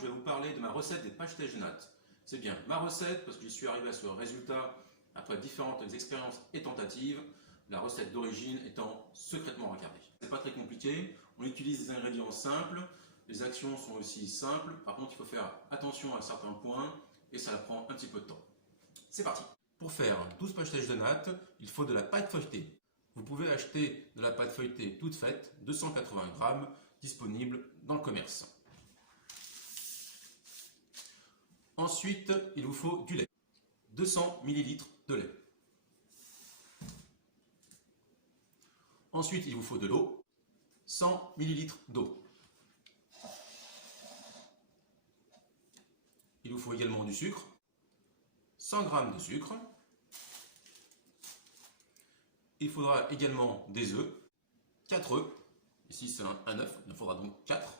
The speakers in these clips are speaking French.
je vais vous parler de ma recette des pastèches de nattes. C'est bien ma recette parce que j'y suis arrivé à ce résultat après différentes expériences et tentatives, la recette d'origine étant secrètement regardée. C'est pas très compliqué, on utilise des ingrédients simples, les actions sont aussi simples, par contre il faut faire attention à certains points et ça prend un petit peu de temps. C'est parti. Pour faire 12 pastèches de nattes, il faut de la pâte feuilletée. Vous pouvez acheter de la pâte feuilletée toute faite, 280 g, disponible dans le commerce. Ensuite, il vous faut du lait, 200 ml de lait. Ensuite, il vous faut de l'eau, 100 ml d'eau. Il vous faut également du sucre, 100 g de sucre. Il faudra également des œufs, 4 œufs. Ici c'est un œuf, il en faudra donc 4.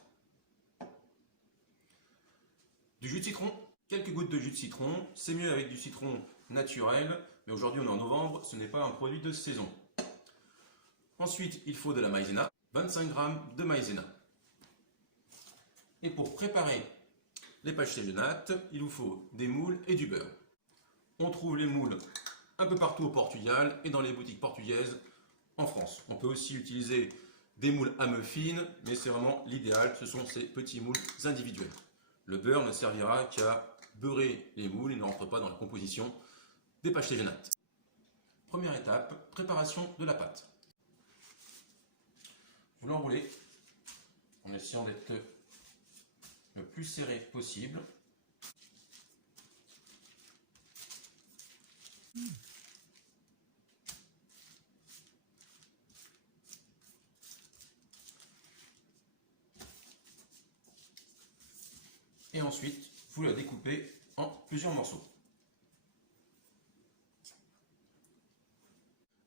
Du jus de citron, quelques gouttes de jus de citron. C'est mieux avec du citron naturel, mais aujourd'hui on est en novembre, ce n'est pas un produit de saison. Ensuite, il faut de la maïzena, 25 g de maïzena. Et pour préparer les pastèches de nattes, il vous faut des moules et du beurre. On trouve les moules un peu partout au Portugal et dans les boutiques portugaises en France. On peut aussi utiliser des moules à muffins, mais c'est vraiment l'idéal, ce sont ces petits moules individuels. Le beurre ne servira qu'à beurrer les moules, il ne rentre pas dans la composition des pastèches de nattes. Première étape, préparation de la pâte. Vous l'enroulez en essayant d'être le plus serré possible. Et ensuite, vous la découpez en plusieurs morceaux.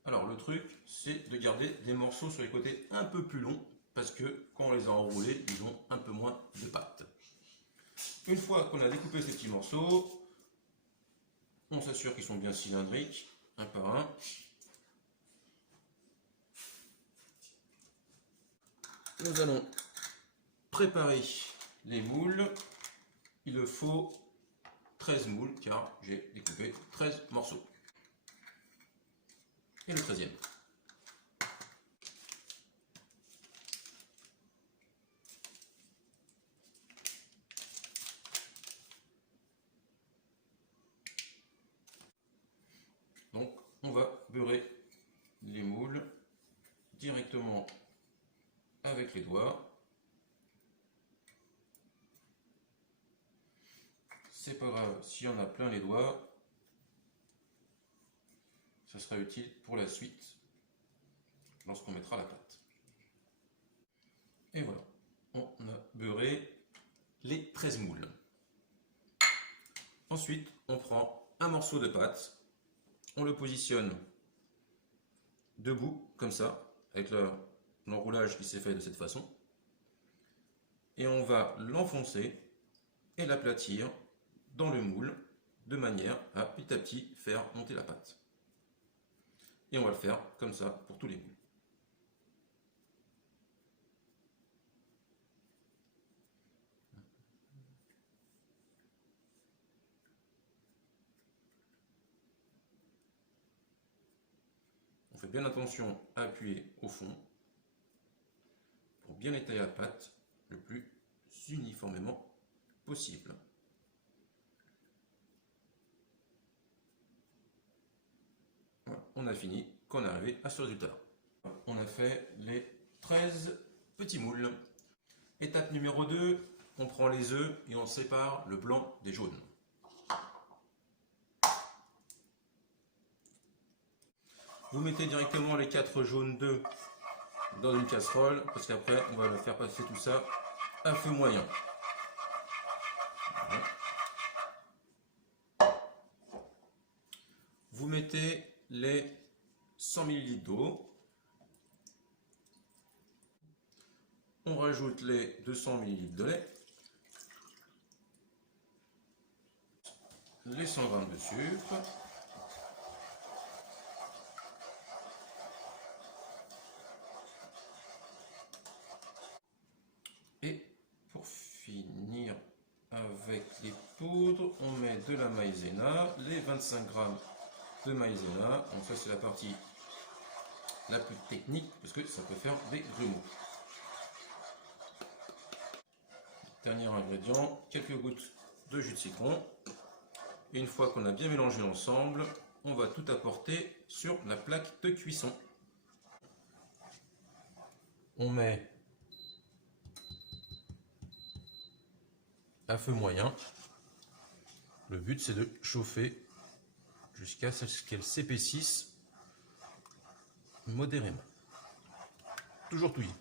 Alors le truc, c'est de garder des morceaux sur les côtés un peu plus longs, parce que quand on les a enroulés, ils ont un peu moins de pâte. Une fois qu'on a découpé ces petits morceaux, on s'assure qu'ils sont bien cylindriques, un par un. Nous allons préparer les moules. Il me faut 13 moules, car j'ai découpé 13 morceaux. Et le 13e. Donc, on va beurrer les moules directement avec les doigts. C'est pas grave s'il y en a plein les doigts, ça sera utile pour la suite lorsqu'on mettra la pâte. Et voilà, on a beurré les 13 moules. Ensuite, on prend un morceau de pâte, on le positionne debout, comme ça, avec l'enroulage qui s'est fait de cette façon. Et on va l'enfoncer et l'aplatir dans le moule, de manière à petit faire monter la pâte. Et on va le faire comme ça pour tous les moules. On fait bien attention à appuyer au fond pour bien étaler la pâte le plus uniformément possible. Voilà, on a fini, qu'on est arrivé à ce résultat. On a fait les 13 petits moules. Étape numéro 2, on prend les œufs et on sépare le blanc des jaunes. Vous mettez directement les 4 jaunes d'œufs dans une casserole, parce qu'après on va faire passer tout ça à feu moyen. Voilà. Vous mettez les 100 ml d'eau. On rajoute les 200 ml de lait, les 100 g de sucre, et pour finir avec les poudres, on met de la maïzena, les 25 grammes de maïzena. Donc ça c'est la partie la plus technique parce que ça peut faire des grumeaux. Dernier ingrédient, quelques gouttes de jus de citron. Et une fois qu'on a bien mélangé ensemble, on va tout apporter sur la plaque de cuisson. On met à feu moyen. Le but c'est de chauffer jusqu'à ce qu'elle s'épaississe modérément. Toujours touillis.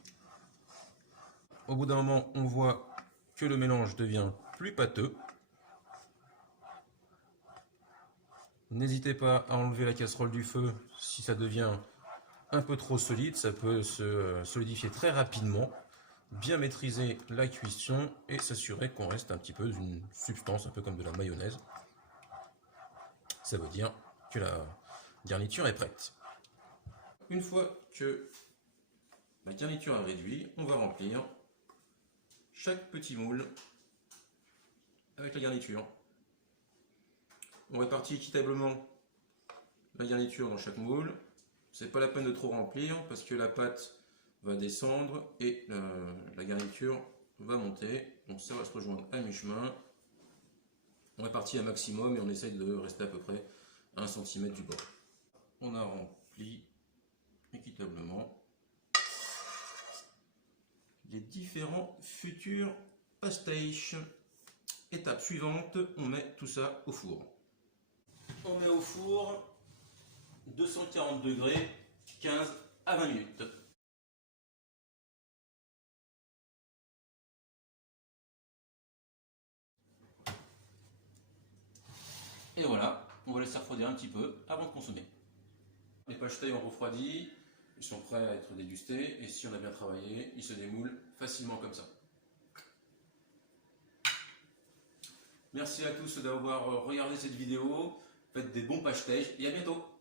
Au bout d'un moment, on voit que le mélange devient plus pâteux. N'hésitez pas à enlever la casserole du feu si ça devient un peu trop solide, ça peut se solidifier très rapidement. Bien maîtriser la cuisson et s'assurer qu'on reste un petit peu une substance, un peu comme de la mayonnaise. Ça veut dire que la garniture est prête. Une fois que la garniture est réduite, on va remplir chaque petit moule avec la garniture. On répartit équitablement la garniture dans chaque moule. C'est pas la peine de trop remplir parce que la pâte va descendre et la garniture va monter. Donc ça va se rejoindre à mi-chemin. On répartit un maximum et on essaye de rester à peu près à 1 cm du bord. On a rempli équitablement les différents futurs pastéis. Étape suivante, on met tout ça au four. On met au four 240 degrés, 15 à 20 minutes. Et voilà, on va laisser refroidir un petit peu avant de consommer. Les pastèques ont refroidi, ils sont prêts à être dégustés et si on a bien travaillé, ils se démoulent facilement comme ça. Merci à tous d'avoir regardé cette vidéo, faites des bons pastèques et à bientôt.